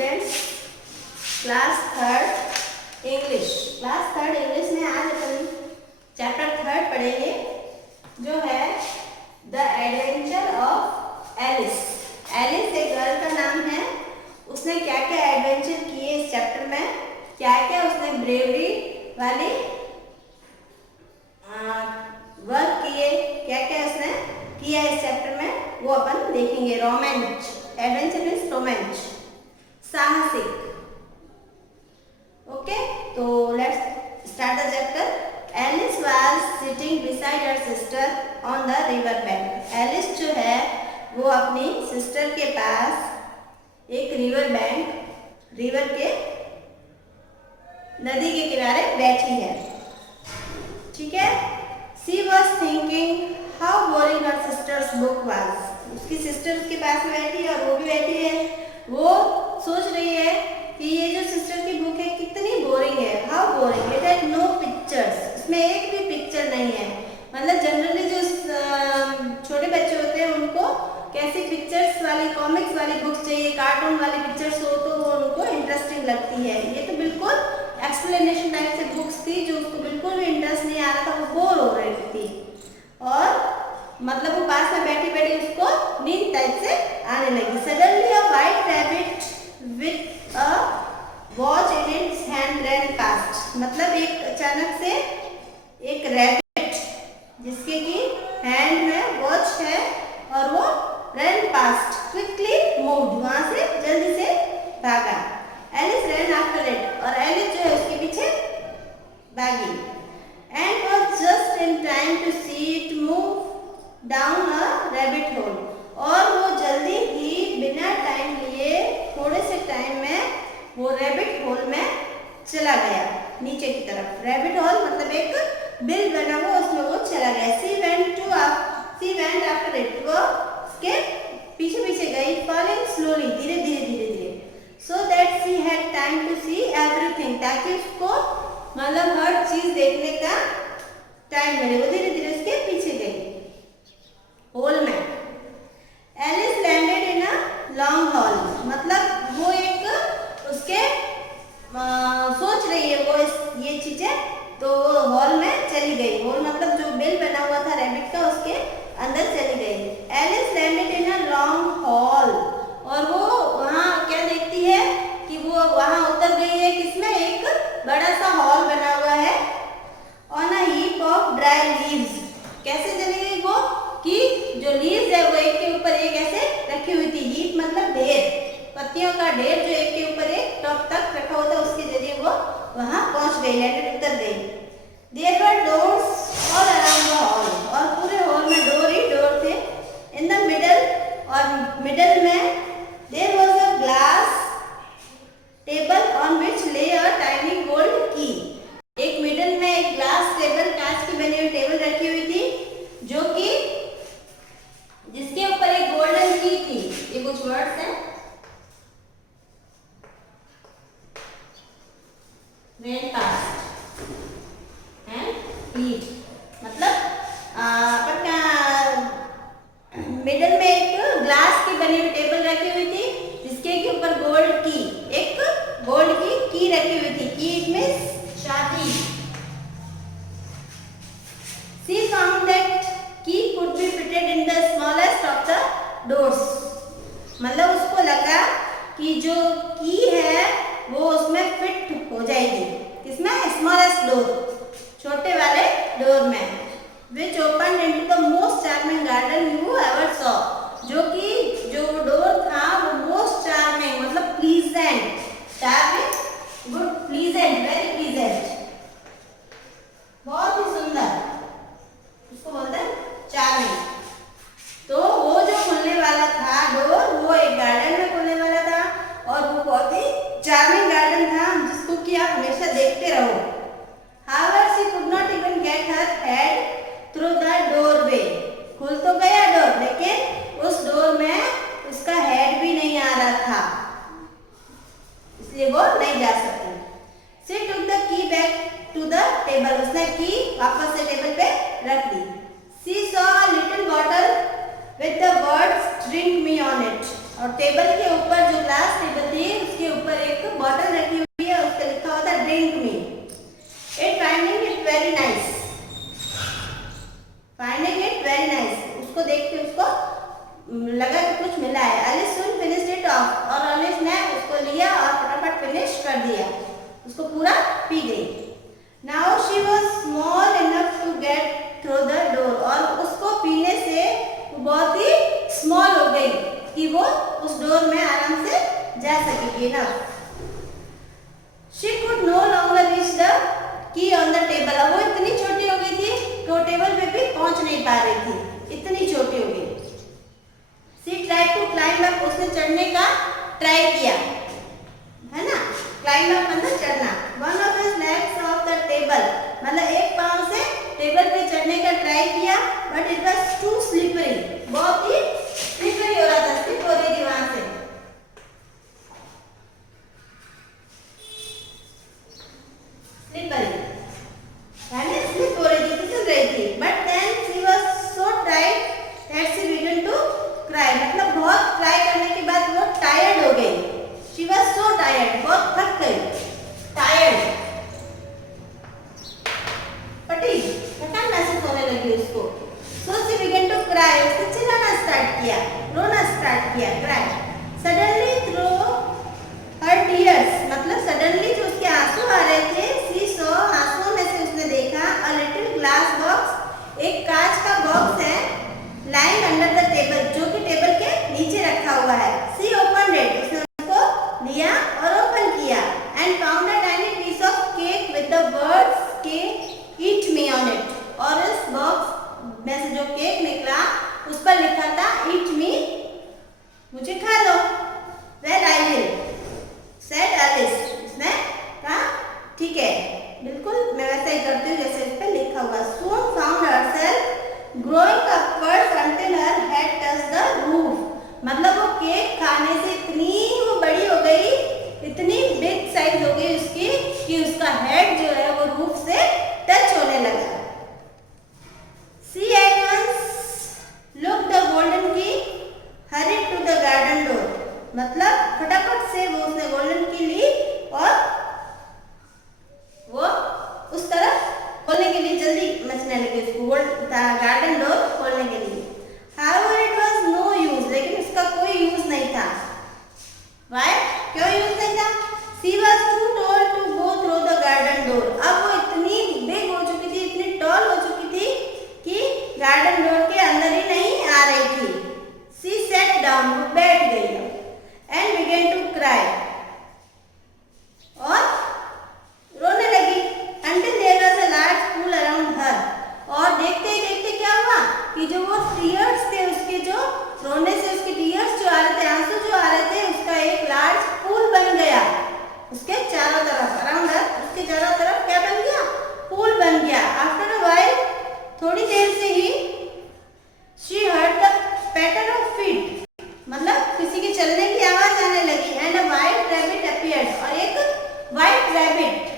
Students, class third English. Class third English में आज अपन चैप्टर थर्ड पढ़ेंगे जो है the adventure of Alice. Alice एक गर्ल का नाम है। उसने क्या क्या एडवेंचर किए इस चैप्टर में, क्या क्या उसने ब्रेवरी वाली वर्क किए, क्या क्या उसने किया इस चैप्टर में, वो अपन देखेंगे। रोमांच, एडवेंचर मीन्स रोमांच, साहसिक। ओके, तो let's start the chapter. Alice was sitting beside her sister on the river bank. Alice जो है वो अपनी सिस्टर के पास एक रिवर के नदी के किनारे बैठी है। ठीक है। She was thinking how boring her sisters book was. उसकी सिस्टर उसके पास में बैठी है और वो भी बैठी है। वो सोच रही है कि ये जो सिस्टर की बुक है कितनी बोरिंग है। How boring, it had no pictures. इसमें एक भी पिक्चर नहीं है। मतलब जनरली जो छोटे बच्चे होते हैं उनको कैसी पिक्चर्स वाली, कॉमिक्स वाली बुक्स चाहिए, कार्टून वाली पिक्चर्स हो तो वो उनको इंटरेस्टिंग लगती है। ये तो बिल्कुल एक्सप्लेनेशन टाइप से बुक्स थी जो उसको बिल्कुल भी इंटरेस्ट नहीं आ रहा था, वो बोर हो रही थी। और मतलब वो पास में बैठी बैठी उसको नींद टाइप से आने लगी। Suddenly a white rabbit with a watch in its hand ran past. मतलब एक अचानक से एक रैबिट जिसके की हैंड में वॉच है और वो रैन पास्ट, क्विकली मूव्ड, वहां से जल्दी से भागा। एलिस रैन आफ्टर इट, और एलिस जो है उसके पीछे भागी। And was just in time to see it move down a rabbit hole. और वो जल्दी ही बिना टाइम लिए थोड़े से टाइम में वो रैबिट होल में चला गया, नीचे की तरफ। रैबिट होल मतलब एक बिल बना हुआ, उसमें वो चला गया। शी वेंट आफ्टर इट, वो उसके पीछे पीछे गई। फॉलोइंग स्लोली, धीरे धीरे धीरे धीरे। So that she had time to see everything, ताकि उसको मतलब हर चीज देखने का टाइम मिले। वो धीरे धीरे उसके पीछे गई होल में। Alice landed in a long hall, मतलब वो एक उसके सोच रही है वो ये चीजें, तो वो हॉल में चली गई। हॉल मतलब जो बिल बना हुआ था रैबिट का, उसके अंदर चली गई। Alice landed in a long hall, और वो वहाँ क्या देखती है कि वो वहाँ उतर गई है किसमें, एक बड़ा सा हॉल बना हुआ है। On a heap of dry leaves, कैसे चली गई वो कि जो लीव्स है वो एक के ऊपर एक ऐसे रखी हुई थी। हीप मतलब ढेर, पत्तियों का ढेर जो एक के ऊपर एक टॉप तक रखा होता है, उसके जरिए वो वहां पहुंच गई, लैंडेड, उतर गई। There were doors all around the hall, और पूरे हॉल में डोर ही डोर थे। इन द मिडल, और मिडल में there was a glass table on which lay a tiny gold की। एक मिडल में एक ग्लास टेबल, कांच की बनी हुई टेबल रखी हुई थी, जो कि जिसके ऊपर एक गोल्डन की थी। ये कुछ वर्ड्स हैं। वेन पास्ट एंड हीट, मतलब अपन का मिडल में एक ग्लास की बनी हुई टेबल रखी हुई थी, जिसके के ऊपर गोल्ड की, एक गोल्ड की रखी हुई थी। की इट मींस शादी। शी फाउंड दैट की could be fitted in the smallest of the doors, मतलब उसको लगा कि जो की है वो उसमें फिट हो जाएगी। किसमें? स्मॉलेस्ट डोर, छोटे वाले डोर में। Which open into the most charming garden you ever saw, जो कि जो डोर था वो मोस्ट चार्मिंग मतलब pleasant, charming good, pleasant, very pleasant, बहुत ही सुंदर, उसको बोलते हैं चार्मिंग। तो वो जो खुलने वाला था डोर, वो एक गार्डन में खुलने वाला था, और वो बहुत ही चार्मिंग गार्डन था जिसको कि आप हमेशा देखते रहो। However, she could not even get her head through the doorway. खुल तो गया डोर, लेकिन उस डोर में उसका हेड भी नहीं आ रहा था, इसलिए वो नहीं जा सकती। She took the key back to the table. उसने की वापस से टेबल पे रख दी। She saw a little bottle with the words "Drink me" on it. और टेबल के ऊपर जो ग्लास टेबल थी उसके वेरी नाइस। उसको देख के उसको लगा कि कुछ मिला है। Alice soon finished it off, और एलिस ने उसको लिया और फटाफट फिनिश कर दिया, उसको पूरा पी गई। Now she was small enough to get through the door, और उसको पीने से वो बहुत ही स्मॉल हो गई कि वो उस डोर में आराम से जा सकेगी ना। She could no longer reach the key on the table, अब वो इतनी छोटी हो गई थी कि वो टेबल पे भी पहुंच नहीं पा रही थी, इतनी छोटी हो गई। She tried to climb up, उसने चढ़ने का ट्राई किया, है ना, क्लाइंब अप मतलब चढ़ना। One of his legs off the table, मतलब एक पांव से टेबल पे चढ़ने का ट्राई किया, but it was too slippery, बहुत ही स्लिपरी हो रहा था, स्लिप हो रही थी वहां से, स्लिपरी यानी स्लिप हो रही थी, फिसल रही थी। But then she was so tired that she began to cry, मतलब बहुत ट्राई करने के बाद वो टायर्ड हो गई। She was so tired, बहुत थक गई, टायर्ड, फटीग, थकान महसूस होने लगी उसको। So she began to cry, उसने चिल्लाना स्टार्ट किया, रोना स्टार्ट किया, cry. Suddenly through her tears, मतलब सडनली जो उसके आंसू आ रहे थे, she saw, आंसुओं में से उसने देखा a little glass box, एक कांच का बॉक्स है, lying under the table, जो कि टेबल के नीचे रखा हुआ है। She opened it, उसने उसको लिया और ओपन किया, and found a tiny piece of cake with the words cake eat me on it, और इस बॉक्स में से जो केक निकला उस पर लिखा था eat me, मुझे खा लो। Well I will, said Alice, उसने कहा ठीक है, बिल्कुल मैं वैसा ही करती हूँ जैसे इस पर लिखा हुआ। Soon found herself growing upwards until her head touched the roof, मतलब वो केक खाने से इतनी वो बड़ी हो गई, इतनी बिग साइज हो गई उसकी कि उसका हेड जो है वो रूफ से टच होने लगा। She at once looked the golden key, hurried to the garden door, मतलब फटाफट से वो उसने गोल्डन की ली और वो उस तरफ खोलने के लिए जल्दी मचने लगी, उसको गार्डन डोर खोलने के लिए। However it was no use, लेकिन उसका कोई यूज नहीं था। Why? क्यों यूज नहीं था? She was too tall to go through the garden door, अब वो इतनी बिग हो चुकी थी, इतनी टॉल हो चुकी थी कि गार्डन डोर के अंदर ही नहीं आ रही थी। She sat down, वो बैठ गई and began to cry, और रोने लगी। Until there was a large pool around her, और देखते ही देखते क्या हुआ कि जो वो टीयर्स थे उसके, जो रोने से उसके टीयर्स जो आ रहे थे, आंसू जो आ रहे थे, उसका एक लार्ज पूल बन गया उसके चारों तरफ, अराउंड हर, उसके चारों तरफ क्या बन गया, पूल बन गया। After a while, थोड़ी देर से ही she heard the patter of feet, मतलब किसी के चलने की आवाज आने लगी। And a white rabbit appeared, और एक व्हाइट रैबिट,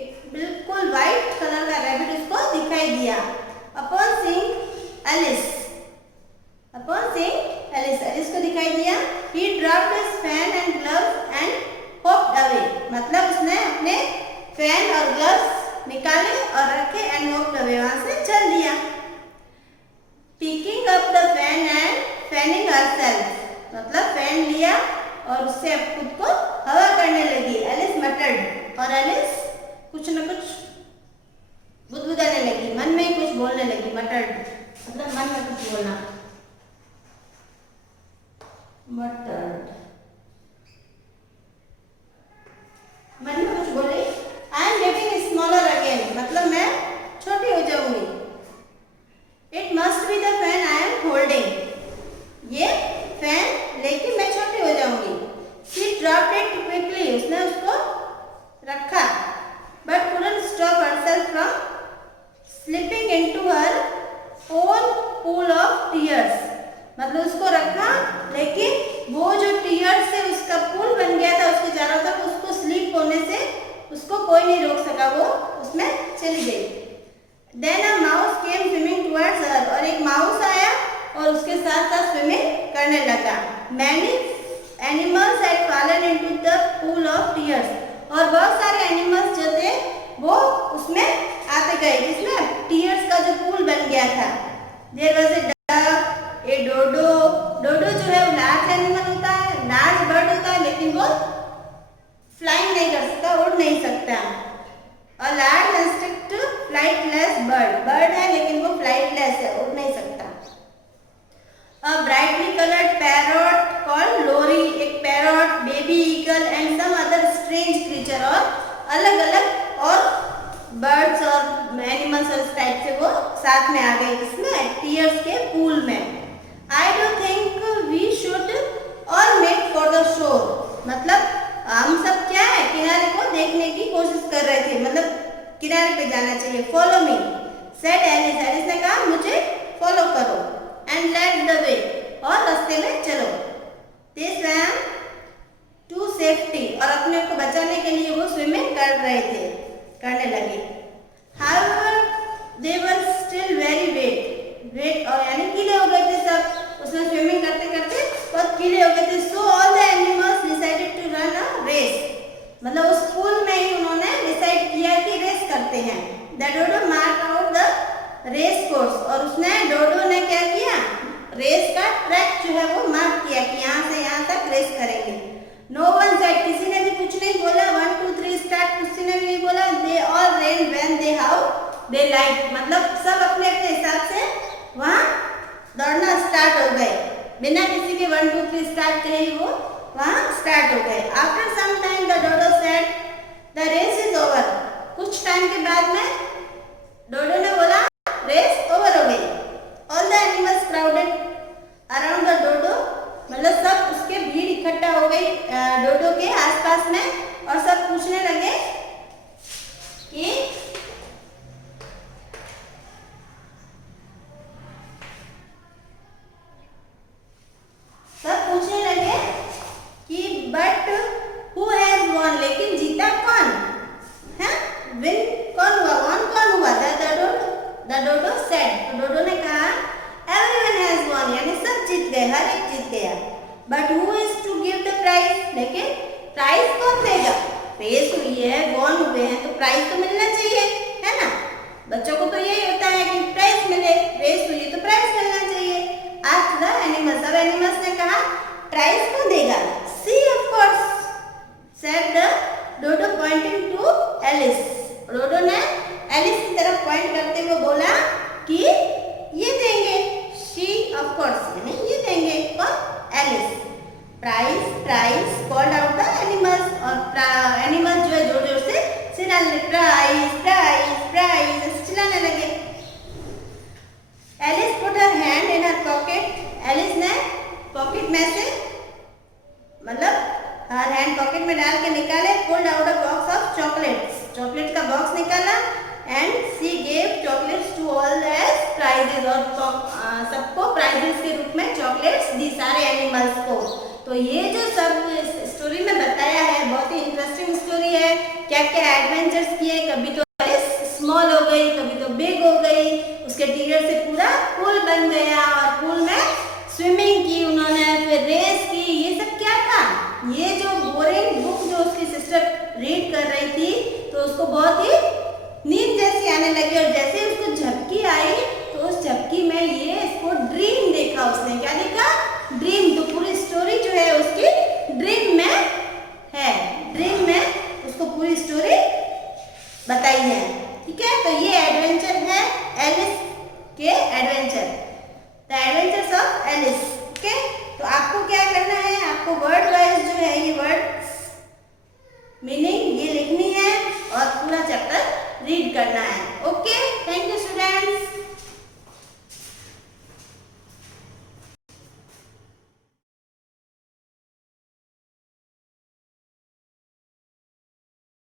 एक बिल्कुल व्हाइट कलर का रैबिट उसको दिखाई दिया। Upon seeing Alice, upon seeing Alice, Alice को दिखाई दिया। He dropped his fan and gloves and hopped away, मतलब उसने अपने फैन और ग्लव्स निकाले और रखे, एंड हॉप्ड अवे, वहां से चल दिया। Picking up the fan and fanning herself, मतलब फैन लिया और उससे अब खुद को हवा करने लगी। एलिस मटर्ड, और एलिस कुछ न कुछ बुदबुदाने लगी, मन में ही कुछ बोलने लगी। मटर्ड मतलब मन में कुछ बोलना, मटर्ड, मन में कुछ बोली। I am getting smaller again, मतलब मैं छोटी हो जाऊंगी। It must be the fan I am holding, ये फैन लेके मैं छोटी हो जाऊंगी। She dropped it quickly, उसने उसको रखा, but couldn't stop herself from slipping into her own pool of tears, मतलब उसको रखा लेकिन वो जो टीयर्स से उसका पूल बन गया था उसके चारों तरफ, उसको स्लिप होने से उसको कोई नहीं रोक सका, वो उसमें चली गई। Then a mouse came swimming towards her, और एक माउस आया और उसके साथ साथ स्विमिंग करने लगा। Many animals had fallen into the pool of tears, और बहुत सारे एनिमल्स जो थे वो उसमें आते गए, जिसमें टीयर्स का जो पूल बन गया था। देयर वाज ए डक, ए डोडो। डोडो जो है वो लार्ज एनिमल होता है, लार्ज बर्ड होता है, लेकिन वो फ्लाइंग नहीं कर सकता, उड़ नहीं सकता। और large extinct flightless bird, bird है लेकिन वो फ्लाइटलेस है, उड़ नहीं सकता। A brightly coloured parrot called lory, एक parrot, baby eagle and some other strange creature, और अलग अलग और बर्ड्स और एनिमल्स और इस टाइप से वो साथ में आ गए इसमें टीयर्स के पूल में। I don't think we should all make for the shore, मतलब हम सब क्या है किनारे को देखने की कोशिश कर रहे थे, मतलब किनारे पे जाना चाहिए। Follow me said Alice, Alice ने कहा मुझे फॉलो करो, एंड लेट द वे, और रास्ते में चलो। दे स्वैम टू सेफ्टी, और अपने को बचाने के लिए वो स्विमिंग करने लगे। However they were still very wet, और यानी गीले हो गए थे सब, उसमें स्विमिंग करते करते बहुत गीले हो गए थे। So all the animals decided to run a race, मतलब उस पूल में ही उन्होंने डिसाइड किया कि रेस करते हैं। The dodo mark out the race course, और उसने डोडो ने क्या किया, रेस का ट्रैक जो है वो मार्क किया कि यहाँ से यहाँ तक रेस करेंगे। नो वन सेड, किसी ने भी कुछ नहीं बोला, 1 2 3 स्टार्ट, किसी ने भी नहीं बोला। They all rain when they how they like, मतलब सब अपने अपने हिसाब से वहाँ दौड़ना स्टार्ट हो गए, बिना किसी के 1 2 3 स्टार्ट कहे वो वहाँ स्टार्ट हो गए। After some time the dodo said the race is over, कुछ टाइम के बाद में डोडो ने बोला रेस ओवर हो गई। All the animals crowded around the dodo, मतलब सब उसके भीड़ इकट्ठा हो गई डोडो के आसपास में, और सब पूछने लगे कि बट हु हैज वॉन, लेकिन जीता कौन है, विन कौन हुआ, वॉन कौन हुआ। द डोडो सेड, तो डोडो ने कहा एवरीवन हैज वॉन, यानी सब जीत गए, हर एक जीत गया। But who is to give the prize, लेकिन प्राइज कौन देगा, रेस हुई है, वॉन हुए हैं, तो प्राइज तो मिलना चाहिए, है ना। बच्चों को तो यही होता है कि प्राइज मिले, रेस हुई है तो प्राइज मिलना चाहिए। आज द एनिमल्स, अब एनिमल्स ने कहा प्राइज कौन देगा। She of course said the dodo pointing to Alice, dodo ने एलिस की तरफ पॉइंट करते हुए बोला कि ये देंगे। शी ऑफ कोर्स यानी ये देंगे, कौन, Alice. Prize prize called out the animals, और एनिमल्स जो है जोर जोर से चिल्लाने, प्राइज प्राइज प्राइज चिल्लाने लगे। Alice put her hand in her pocket, Alice ने पॉकेट में से, मतलब हर हैंड पॉकेट में डाल के निकाले, pulled out a box of chocolates, chocolate का बॉक्स निकाला, and she gave chocolates to all as prizes, और सबको प्राइजेस के रूप में चॉकलेट्स दी, सारे एनिमल्स को। तो ये जो सब स्टोरी में बताया है बहुत ही इंटरेस्टिंग स्टोरी है। क्या क्या एडवेंचर्स किए, कभी तो स्मॉल हो गई, कभी तो बिग हो गई, उसके टीयर से पूरा पुल बन गया, और पुल में स्विमिंग की उन्होंने, फिर रेस की, ये सब क्या था, ये जो बोरिंग बुक जो उसकी सिस्टर रीड कर रही थी, तो उसको बहुत ही नींद जैसी आने लगी, और जैसे उसको झपकी आई तो उस झपकी में ये इसको ड्रीम देखा, उसने क्या देखा, ड्रीम। तो पूरी स्टोरी जो है उसकी ड्रीम में है, ड्रीम में उसको पूरी स्टोरी बताई है, ठीक है। तो ये एडवेंचर है एलिस के adventure, the adventures of Alice.